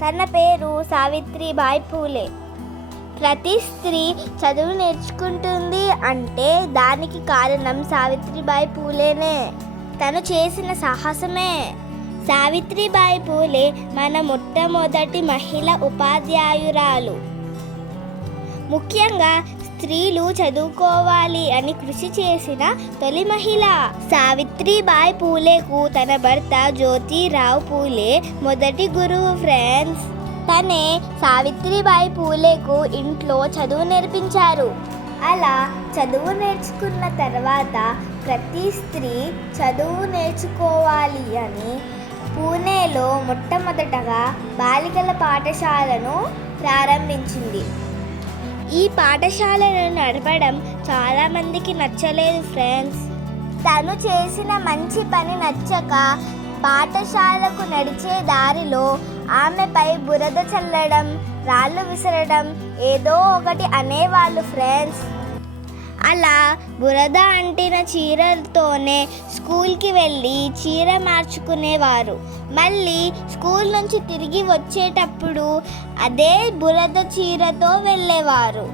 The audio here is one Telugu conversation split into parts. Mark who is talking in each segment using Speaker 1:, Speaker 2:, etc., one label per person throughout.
Speaker 1: తన పేరు సావిత్రిబాయి పూలే. ప్రతి స్త్రీ చదువు నేర్చుకుంటుంది అంటే దానికి కారణం సావిత్రిబాయి పూలేనే. తను చేసిన సాహసమే. సావిత్రిబాయి పూలే మన మొట్టమొదటి మహిళ ఉపాధ్యాయురాలు. ముఖ్యంగా స్త్రీలు చదువుకోవాలి అని కృషి చేసిన తొలి మహిళ సావిత్రిబాయి పూలేకు తన భర్త జ్యోతిరావు పూలే మొదటి గురువు ఫ్రెండ్స్. తనే సావిత్రిబాయి పూలేకు ఇంట్లో చదువు నేర్పించారు. అలా చదువు నేర్చుకున్న తర్వాత ప్రతి స్త్రీ చదువు నేర్చుకోవాలి అని పూణేలో మొట్టమొదటగా బాలికల పాఠశాలను ప్రారంభించింది. ఈ పాఠశాలను నడపడం చాలామందికి నచ్చలేదు ఫ్రెండ్స్ తను చేసిన మంచి పని నచ్చక పాఠశాలకు నడిచే దారిలో ఆమెపై బురద చల్లడం రాళ్ళు విసరడం ఏదో ఒకటి అనేవాళ్ళు ఫ్రెండ్స్ అలా బురద అంటిన చీరతోనే స్కూల్కి వెళ్ళి చీర మార్చుకునేవారు. మళ్ళీ స్కూల్ నుంచి తిరిగి వచ్చేటప్పుడు అదే బురద చీరతో వెళ్ళేవారు.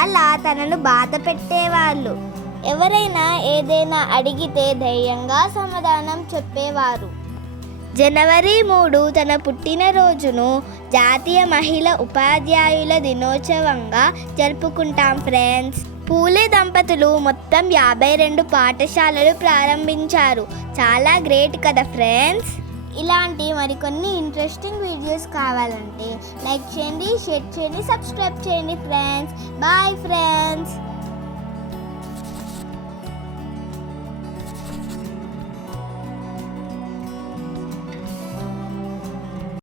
Speaker 1: అలా తనను బాధ పెట్టేవాళ్ళు. ఎవరైనా ఏదైనా అడిగితే ధైర్యంగా సమాధానం చెప్పేవారు. జనవరి మూడు తన పుట్టినరోజును జాతీయ మహిళ ఉపాధ్యాయుల దినోత్సవంగా జరుపుకుంటాం ఫ్రెండ్స్. పూలే దంపతులు మొత్తం యాభై రెండు పాఠశాలలు ప్రారంభించారు. చాలా గ్రేట్ కదా ఫ్రెండ్స్? ఇలాంటి మరికొన్ని ఇంట్రెస్టింగ్ వీడియోస్ కావాలంటే లైక్ చేయండి షేర్ చేయండి సబ్స్క్రైబ్ చేయండి ఫ్రెండ్స్. Bye friends.